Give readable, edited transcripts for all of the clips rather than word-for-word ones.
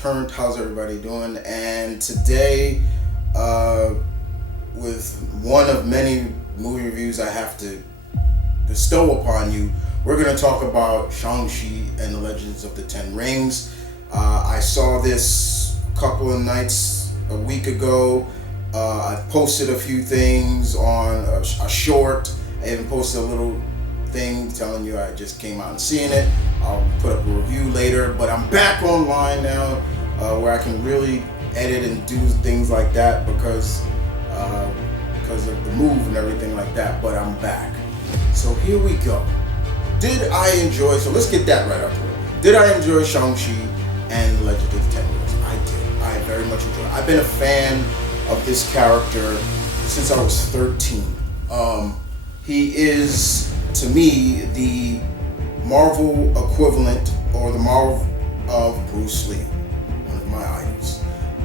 Turned. How's everybody doing? And today, with one of many movie reviews I have to bestow upon you, we're going to talk about Shang-Chi and the Legends of the Ten Rings. I saw this a couple of nights a week ago. I posted a few things on a short. I even posted a little thing telling you I just came out and seeing it. I'll put up a review later, but I'm back online now where I can really edit and do things like that because of the move and everything like that, but I'm back. So here we go. So let's get that right up the way. Did I enjoy Shang-Chi and the Legend of the Ten Rings? I did. I very much enjoyed it. I've been a fan of this character since I was 13. He is, to me, the Marvel equivalent or the Marvel of Bruce Lee, one of my idols.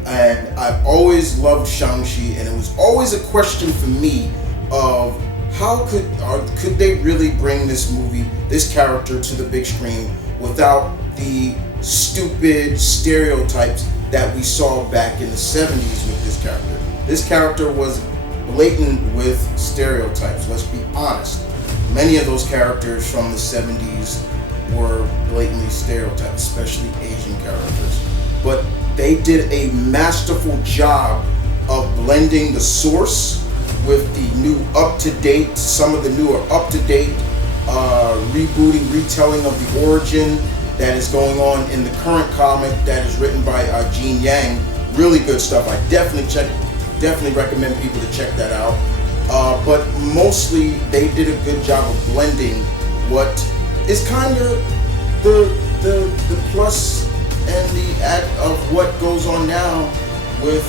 And I've always loved Shang-Chi, and it was always a question for me of how could they really bring this character to the big screen without the stupid stereotypes that we saw back in the 70s with this character. This character was blatant with stereotypes, let's be honest. Many of those characters from the 70s were blatantly stereotyped, especially Asian characters. But they did a masterful job of blending the source with the new up-to-date, some of the newer up-to-date rebooting, retelling of the origin that is going on in the current comic that is written by Gene Yang. Really good stuff. I definitely recommend people to check that out. But mostly they did a good job of blending what is kind of the plus and the act of what goes on now with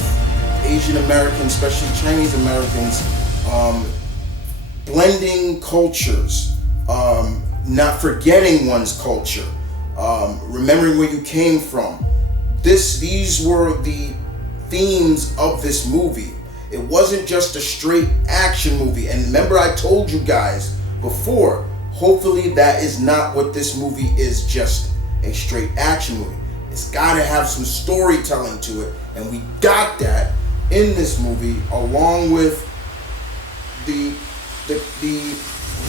Asian Americans, especially Chinese Americans, blending cultures, not forgetting one's culture, remembering where you came from. These were the themes of this movie. It wasn't just a straight action movie. And remember, I told you guys before, hopefully that is not what this movie is, just a straight action movie. It's got to have some storytelling to it, and we got that in this movie, along with the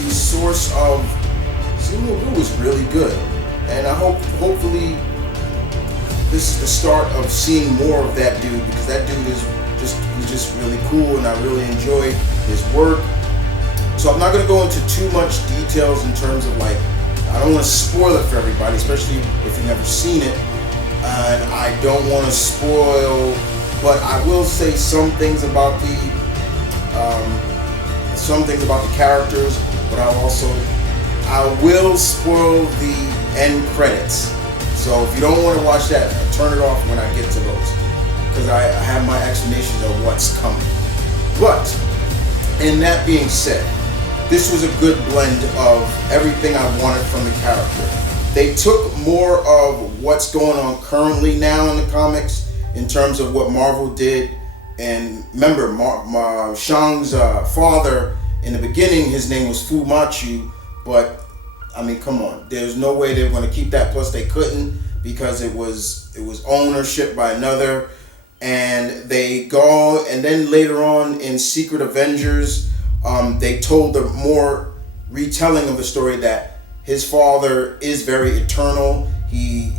source of Simu Liu was really good, and I hopefully this is the start of seeing more of that dude, because that dude is just really cool, and I really enjoy his work. So I'm not going to go into too much details in terms of I don't want to spoil it for everybody, especially if you've never seen it, and I don't want to spoil, but I will say some things about the characters, but I will spoil the end credits. So if you don't want to watch that, turn it off when I get to those, because I have my explanations of what's coming. But, in that being said, this was a good blend of everything I wanted from the character. They took more of what's going on currently now in the comics in terms of what Marvel did. And remember, Shang's father, in the beginning, his name was Fu Manchu, but I mean, come on. There's no way they were going to keep that. Plus, they couldn't, because it was ownership by another. And they go, and then later on in Secret Avengers, they told the more retelling of the story that his father is very eternal. He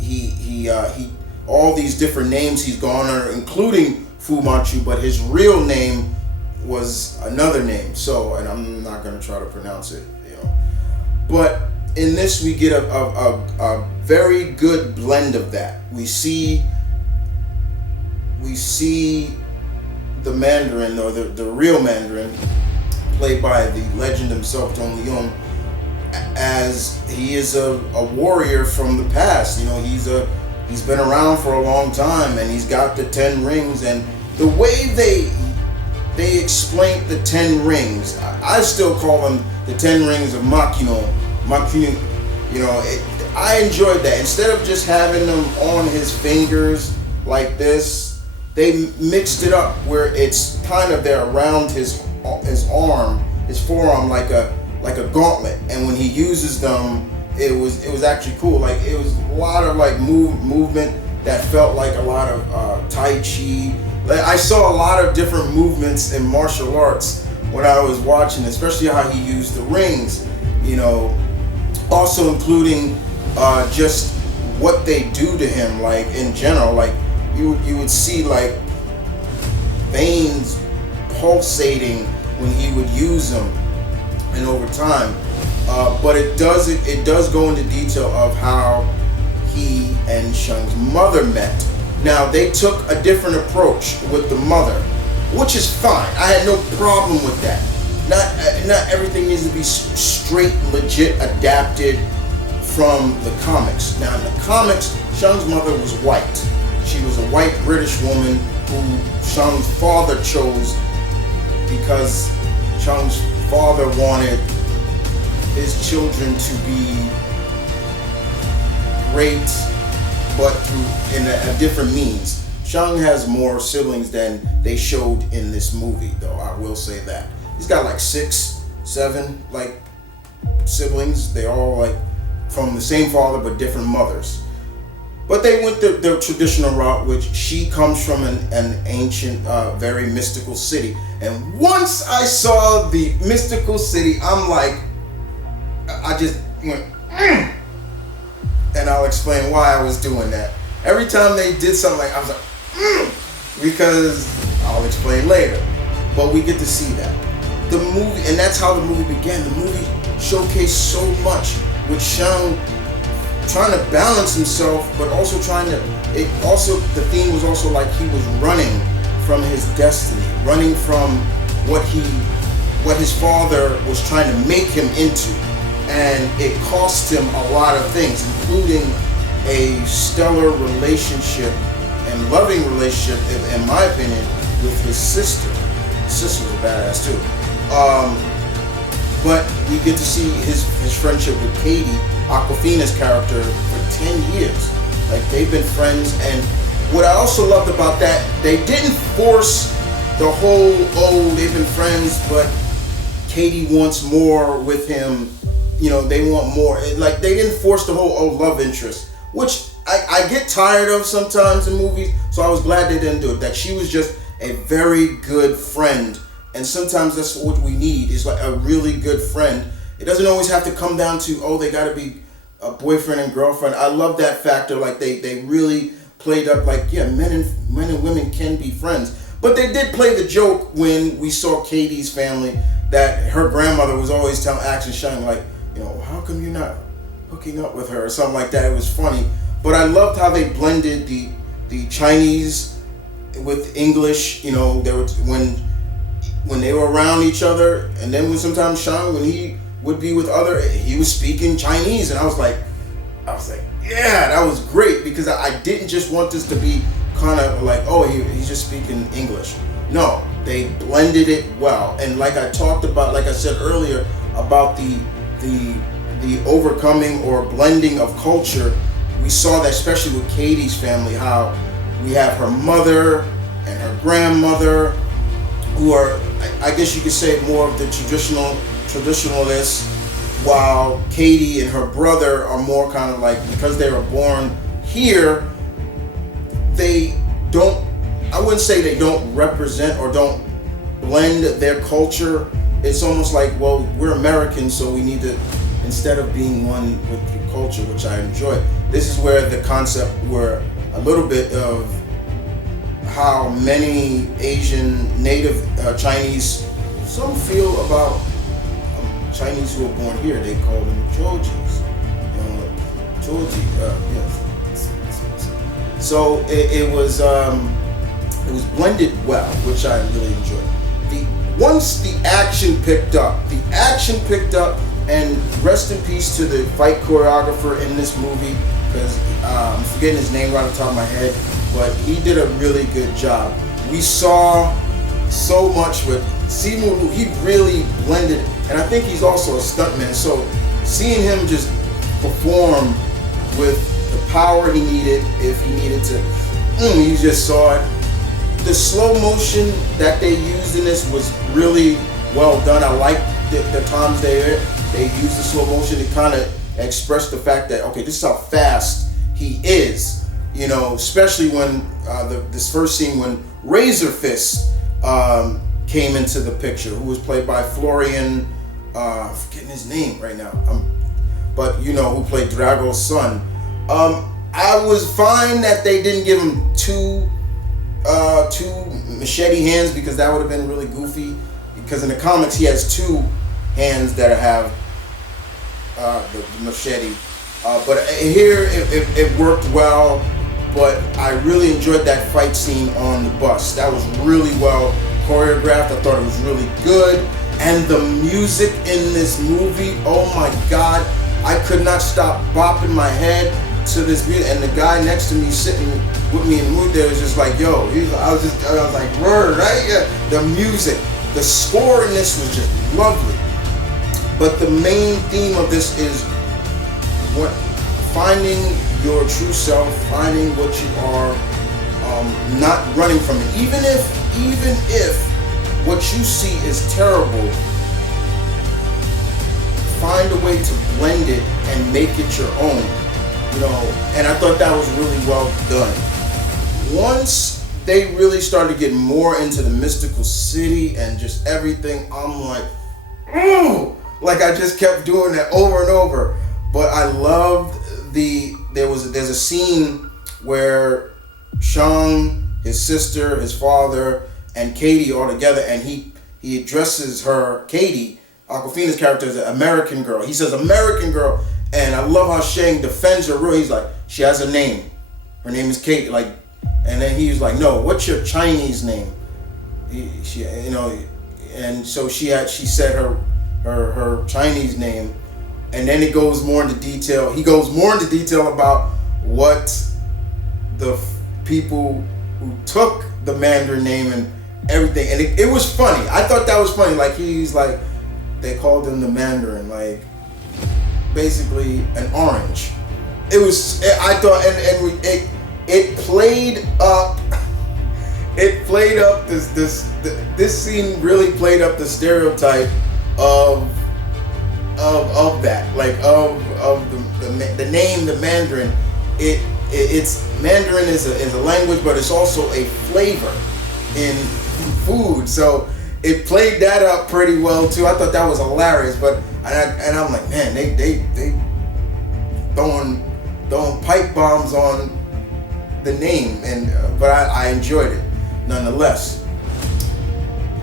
all these different names he's gone under, including Fu Manchu, but his real name was another name. So, and I'm not going to try to pronounce it, But in this, we get a very good blend of that. We see the Mandarin, or the real Mandarin, played by the legend himself, Tong Leung, as he is a warrior from the past. He's been around for a long time, and he's got the 10 rings. And the way they explain the 10 rings, I still call them the 10 rings of Makino. I enjoyed that. Instead of just having them on his fingers like this, they mixed it up where it's kind of there around his arm, his forearm, like a gauntlet. And when he uses them, it was actually cool. It was a lot of movement that felt like a lot of Tai Chi. Like, I saw a lot of different movements in martial arts when I was watching, especially how he used the rings, you know, also including just what they do to him, like in general, like you would see like veins pulsating when he would use them, and over time, but it does go into detail of how he and Shang's mother met. Now they took a different approach with the mother, which is fine. I had no problem with that. Not everything needs to be straight, legit adapted from the comics. Now in the comics, Shang's mother was white. She was a white British woman who Shang's father chose because Shang's father wanted his children to be great, but through in a different means. Shang has more siblings than they showed in this movie, though. I will say that he's got like 6, 7 like siblings. They all like from the same father but different mothers. But they went the traditional route, which she comes from an ancient, very mystical city. And once I saw the mystical city, I'm like, I just went, and I'll explain why I was doing that. Every time they did something like, I was like, because I'll explain later. But we get to see that. The movie, and that's how the movie began. The movie showcased so much with Shang trying to balance himself, but also the theme was also like he was running from his destiny, running from what his father was trying to make him into. And it cost him a lot of things, including a stellar relationship and loving relationship, in my opinion, with his sister. His sister was a badass too. But we get to see his friendship with Katie, Awkwafina's character, for 10 years. Like, they've been friends. And what I also loved about that, they didn't force the whole, they've been friends, but Katie wants more with him. You know, they want more. Like, they didn't force the whole, love interest, which I get tired of sometimes in movies. So I was glad they didn't do it. That she was just a very good friend. And sometimes that's what we need, is like a really good friend. It doesn't always have to come down to, they got to be a boyfriend and girlfriend. I love that factor. Like, they really played up like, yeah, men and women can be friends. But they did play the joke when we saw Katie's family, that her grandmother was always telling Action Shang, like, how come you're not hooking up with her or something like that. It was funny. But I loved how they blended the Chinese with English. There were when they were around each other, and then when sometimes Shang, when he would be with he was speaking Chinese, and I was like, yeah, that was great, because I didn't just want this to be kind of like, he's just speaking English. No, they blended it well. And like I said earlier, about the overcoming or blending of culture, we saw that especially with Katie's family, how we have her mother and her grandmother, who are, I guess you could say, more of the traditionalists, while Katie and her brother are more kind of like, because they were born here, they don't, I wouldn't say they don't represent or don't blend their culture. It's almost like, well, we're Americans, so we need to, instead of being one with the culture, which I enjoy. This is where the concept, where a little bit of how many Asian native Chinese, some feel about Chinese who are born here. They call them Georgies. Yes. So it was blended well, which I really enjoyed. Once the action picked up, and rest in peace to the fight choreographer in this movie, because I'm forgetting his name right off the top of my head, but he did a really good job. We saw so much with Simu Liu. He really blended, and I think he's also a stuntman, so seeing him just perform with the power he needed, if he needed to, you just saw it. The slow motion that they used in this was really well done. I like the times they used the slow motion to kind of express the fact that, okay, this is how fast he is. especially when this first scene when Razor Fist came into the picture, who was played by Florian, I'm forgetting his name right now, but who played Drago's son. I was fine that they didn't give him two machete hands, because that would have been really goofy, because in the comics he has two hands that have the machete. But here it worked well, but I really enjoyed that fight scene on the bus. That was really well choreographed. I thought it was really good. And the music in this movie, oh my God, I could not stop bopping my head to this music. And the guy next to me sitting with me in the movie there was just like, yo, I was like, word, right? Yeah. The music, the score in this was just lovely. But the main theme of this is finding your true self, finding what you are, not running from it. Even if what you see is terrible, find a way to blend it and make it your own. And I thought that was really well done. Once they really started getting more into the mystical city and just everything, I'm like, ooh! Like I just kept doing that over and over. But I loved there's a scene where Shang, his sister, his father, and Katie are together, and he addresses her, Katie, Awkwafina's character, as an American girl. He says American girl, and I love how Shang defends her real. He's like, she has a name. Her name is Katie. Like, and then he was like, no, what's your Chinese name? And so she said her Chinese name. And then it goes more into detail. He goes more into detail about what the people who took the Mandarin name and everything. And it was funny. I thought that was funny. Like, he's like, they called him the Mandarin, like basically an orange. It was, I thought, and it played up. It played up this scene really played up the stereotype of that, like of the name, the Mandarin. It's Mandarin is a language, but it's also a flavor in food. So it played that up pretty well too. I thought that was hilarious. But I'm like, man, they throwing pipe bombs on the name, but I enjoyed it nonetheless.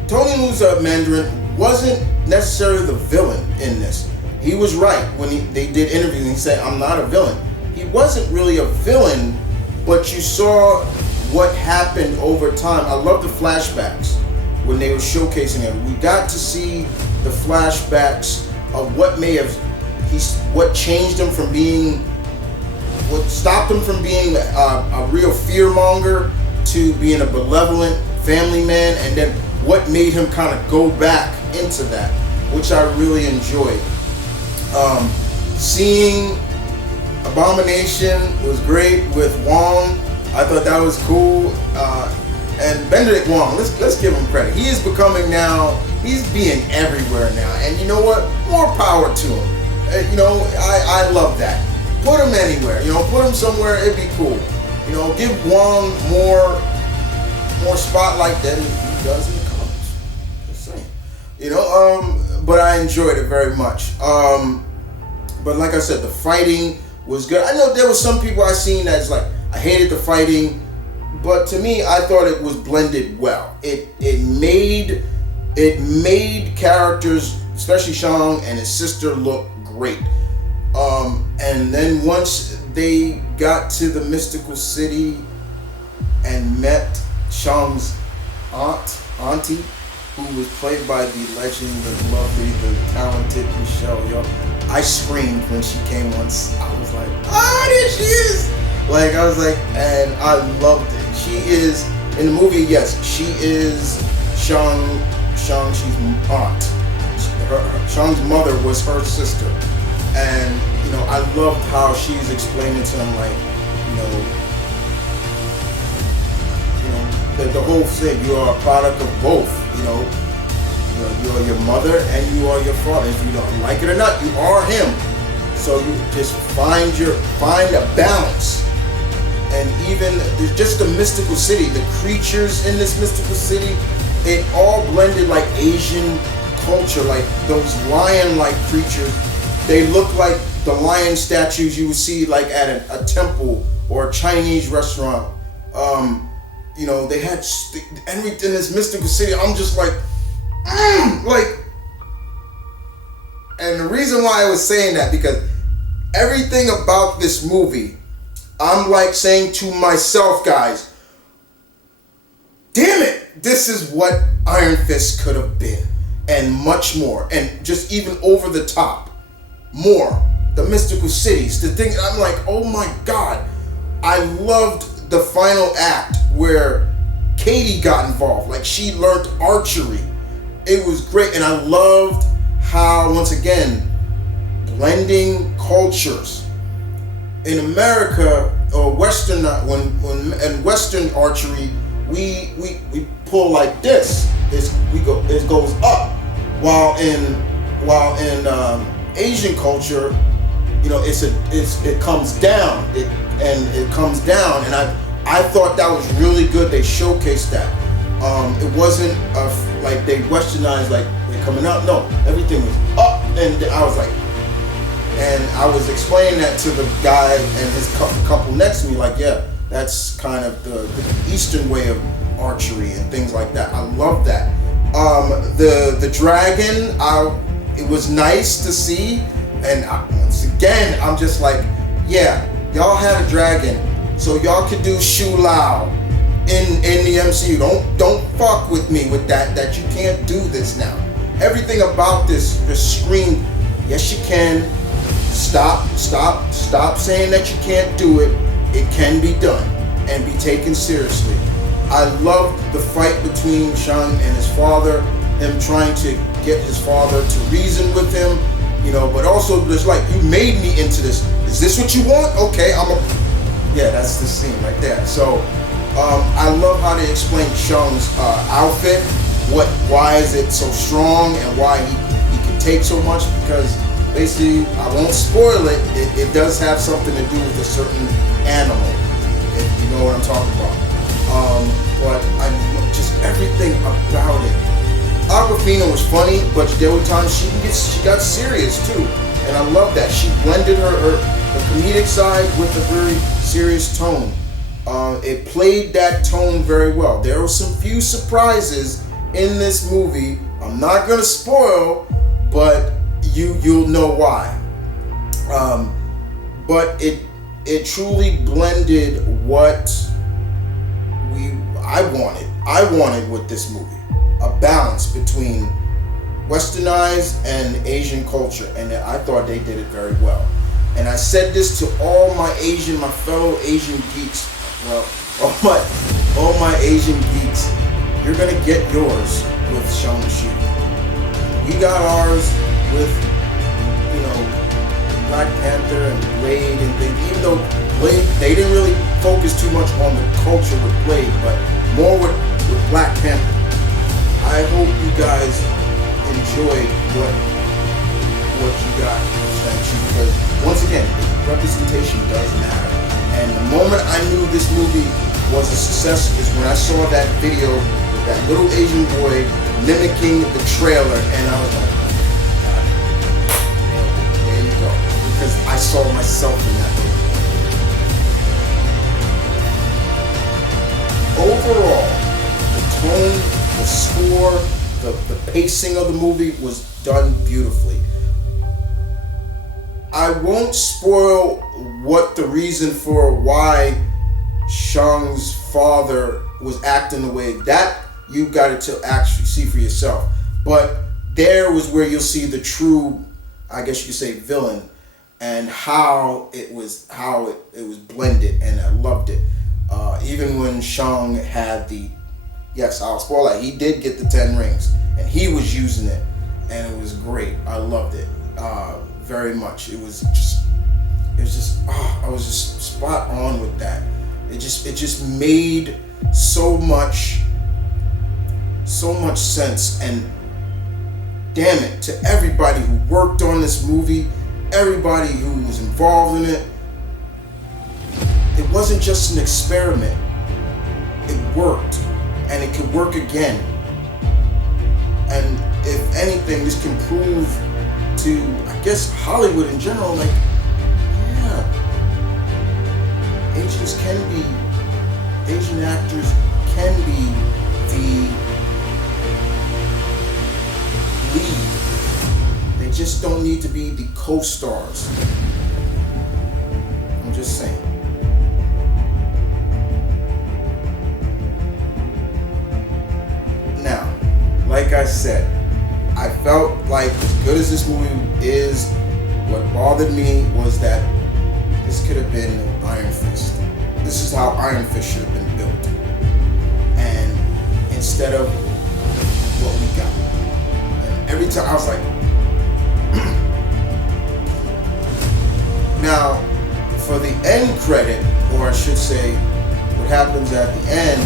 Tony Lu's Mandarin wasn't necessarily the villain in this. He was right when they did interviews and he said, I'm not a villain. He wasn't really a villain, but you saw what happened over time. I love the flashbacks when they were showcasing it. We got to see the flashbacks of what changed him from being, what stopped him from being a real fearmonger to being a benevolent family man, and then what made him kind of go back into that, which I really enjoyed. Seeing Abomination was great with Wong. I thought that was cool. And Benedict Wong, let's give him credit. He is becoming now, he's being everywhere now. And you know what? More power to him. I love that. Put him anywhere. Put him somewhere, it'd be cool. Give Wong more spotlight than he does in the comics. Just saying. But I enjoyed it very much. But like I said, the fighting was good. I know there was some people I seen that's like, I hated the fighting, but to me, I thought it was blended well. It made characters, especially Shang and his sister, look great. And then once they got to the mystical city and met Shang's auntie, who was played by the legend, the lovely, the talented Michelle Yeoh. I screamed when she came once. I was like, there she is! Like, I was like, and I loved it. She is, in the movie, yes, she is Shang, she's aunt. Shang's mother was her sister. And, I loved how she's explaining to them, like, the whole thing, you are a product of both, you are your mother and you are your father. If you don't like it or not, you are him. So you just find a balance and even just the mystical city, the creatures in this mystical city, it all blended like Asian culture, like those lion-like creatures. They look like the lion statues you would see like at a temple or a Chinese restaurant. They had everything in this mystical city. I'm just like, like, and the reason why I was saying that, because everything about this movie, I'm like saying to myself, guys, damn it, this is what Iron Fist could have been, and much more, and just even over the top, more. The mystical cities, the thing, I'm like, oh my God. I loved the final act where Katie got involved, like she learned archery. It was great, and I loved how, once again, blending cultures. In America, or Western, when in Western archery, we pull like this. It goes up, while in Asian culture, it comes down. It comes down, and I thought that was really good. They showcased that. It wasn't like they westernized, like they're coming out. No, everything was up, and I was like, and I was explaining that to the guy and his couple next to me, like, yeah, that's kind of the Eastern way of archery and things like that. I love that. The dragon, it was nice to see, and once again, I'm just like, yeah, y'all had a dragon, so y'all could do Shu Lao in the MCU. Don't fuck with me with that you can't do this now. Everything about this just screamed, yes you can. Stop saying that you can't do it. It can be done and be taken seriously. I loved the fight between Shang and his father, him trying to get his father to reason with him, but also just like, you made me into this. Is this what you want? Okay, yeah, that's the scene right there. So I love how they explain Shang's outfit. Why is it so strong, and why he can take so much, because basically, I won't spoil it. It does have something to do with a certain animal, if you know what I'm talking about. But I just everything about it. Awkwafina was funny, but there were times she got serious too, and I love that. She blended her comedic side with a very serious tone. It played that tone very well. There were some few surprises in this movie. I'm not gonna spoil, but you'll know why. But it truly blended what I wanted with this movie. A balance between westernized and Asian culture, and I thought they did it very well. And I said this to all my fellow Asian geeks. Well, all my Asian geeks, you're gonna get yours with Shang-Chi. We got ours with, Black Panther and Blade and things. Even though Blade, they didn't really focus too much on the culture with Blade, but more with Black Panther. I hope you guys enjoyed what you got with Shang-Chi, because once again, representation does matter. And the moment I knew this movie was a success is when I saw that video with that little Asian boy mimicking the trailer, and I was like, there you go. Because I saw myself in that movie. Overall, the tone, the score, the pacing of the movie was done beautifully. I won't spoil what the reason for why Shang's father was acting the way that you got to actually see for yourself. But there was where you'll see the true, I guess you could say, villain, and how it was blended, and I loved it. Even when Shang had yes, I'll spoil that, he did get the 10 rings, and he was using it, and it was great. I loved it very much. I was just spot on with that. It just made so much sense, and damn it, to everybody who worked on this movie, everybody who was involved in it, it wasn't just an experiment. It worked, and it could work again. And if anything, this can prove to, I guess, Hollywood in general, like, yeah, Asian actors can be the lead. They just don't need to be the co-stars. I'm just saying. Now, like I said, I felt like as good as this movie is, what bothered me was that this could have been Iron Fist. This is how Iron Fist should have been built. And instead of what we got. And every time I was like, now, for the end credit, or I should say, what happens at the end,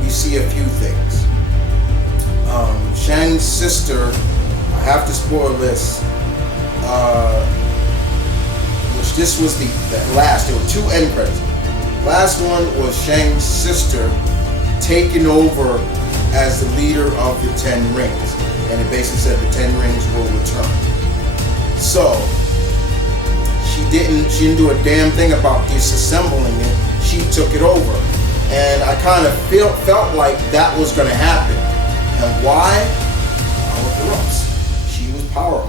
we see a few things. Shang's sister, I have to spoil this, which this was the last, there were two end credits. Last one was Shang's sister taking over as the leader of the 10 rings. And it basically said the 10 rings will return. So, she didn't do a damn thing about disassembling it. She took it over. And I kind of felt like that was going to happen. And why? Power corrupts. She was power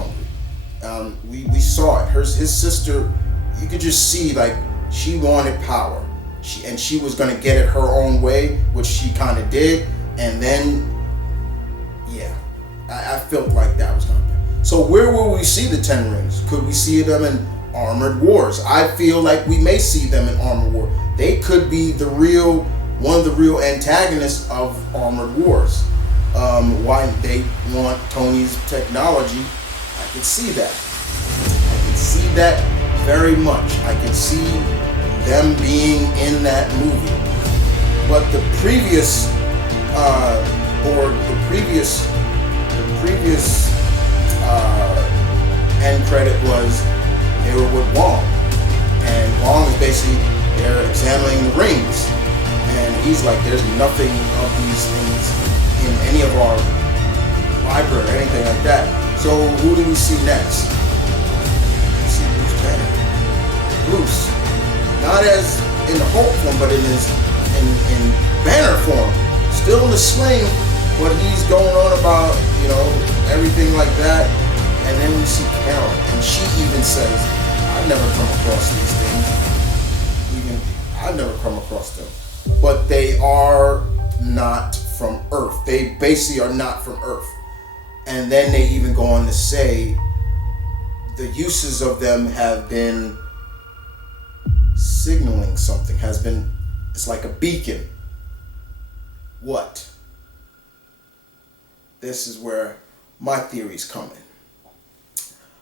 hungry. We saw it. His sister, you could just see, like, she wanted power. She was going to get it her own way, which she kind of did. And then, yeah, I felt like that was going to happen. So where will we see the 10 rings? Could we see them in Armored Wars? I feel like we may see them in Armored War. They could be one of the real antagonists of Armored Wars. Why they want Tony's technology, I can see that. I can see that very much. I can see them being in that movie. But the previous end credit was they were with Wong, and Wong is basically they're examining the rings, and he's like, there's nothing of these things in any of our library or anything like that. So who do we see next? We see Bruce Banner. Bruce, not as in the Hulk form, but in Banner form, still in the sling, but he's going on about, everything like that. And then we see Carol, and she even says, I've never come across these things. I've never come across them. But they are not from Earth. They basically are not from Earth. And then they even go on to say the uses of them have been signaling something, it's like a beacon. What? This is where my theories come in.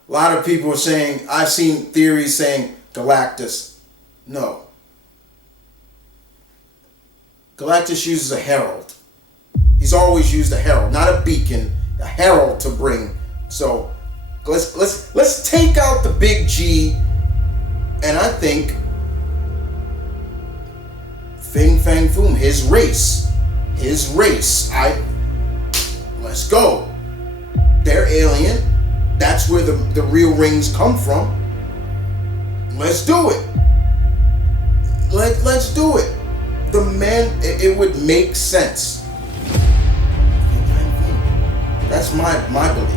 A lot of people are saying, I've seen theories saying Galactus. No. Galactus uses a herald. He's always used a herald, not a beacon, a herald to bring. So let's take out the big G, and I think Fin Fang Foom, his race. Let's go. They're alien. That's where the real rings come from. Let's do it. Let's do it. The man, it would make sense. That's my belief.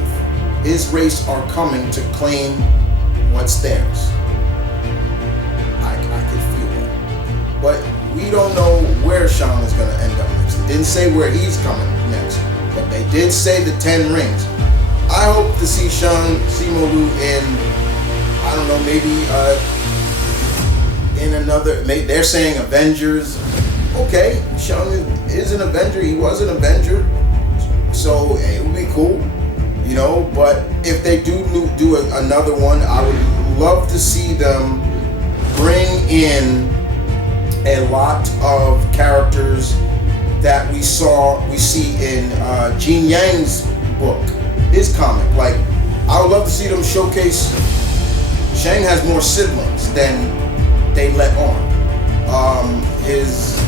His race are coming to claim what's theirs. I can feel that. But we don't know where Shang is going to end up next. They didn't say where he's coming next. But they did say the 10 rings. I hope to see Shang Simu in, I don't know, maybe in another, they're saying Avengers. Okay, Shang is an Avenger. He was an Avenger. So it would be cool, but if they do another one, I would love to see them bring in a lot of characters that we see in Gene Yang's book, his comic. Like, I would love to see them showcase. Shang has more siblings than they let on. His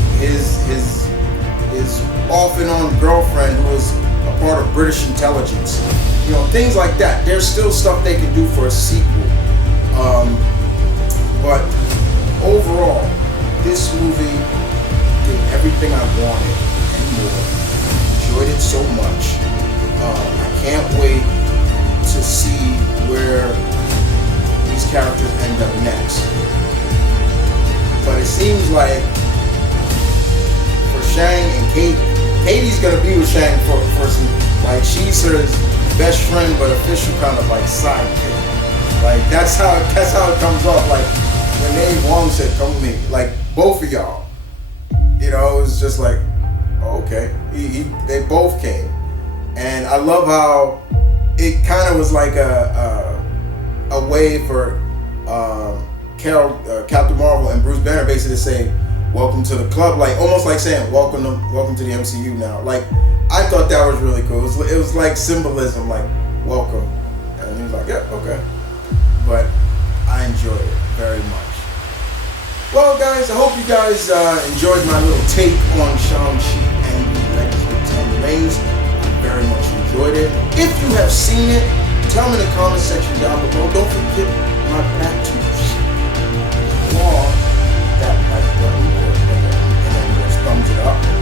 off and on girlfriend who was a part of British intelligence. You know, things like that. There's still stuff they can do for a sequel. But overall, this movie did everything I wanted and more. Enjoyed it so much. I can't wait to see where these characters end up next. But it seems like for Shang and Katie's gonna be with Shang for some, like, she's her best friend but official kind of like sidekick. Like that's how it comes off. Like when Dave Wong said, "Come with me," like both of y'all, you know, it was just like, oh, okay. They both came, and I love how it kind of was like a way for Captain Marvel and Bruce Banner basically to say, "Welcome to the club," like almost like saying, "Welcome to the MCU now." Like I thought that was really cool. It was like symbolism, like welcome, and he was like, "Yeah, okay." But I enjoyed it very much. Well, guys, I hope you guys enjoyed my little take on Shang-Chi and the Legends of the Ten Rings. I very much enjoyed it. If you have seen it, tell me in the comment section down below. Don't forget my back to claw that like button and then just thumbs it up.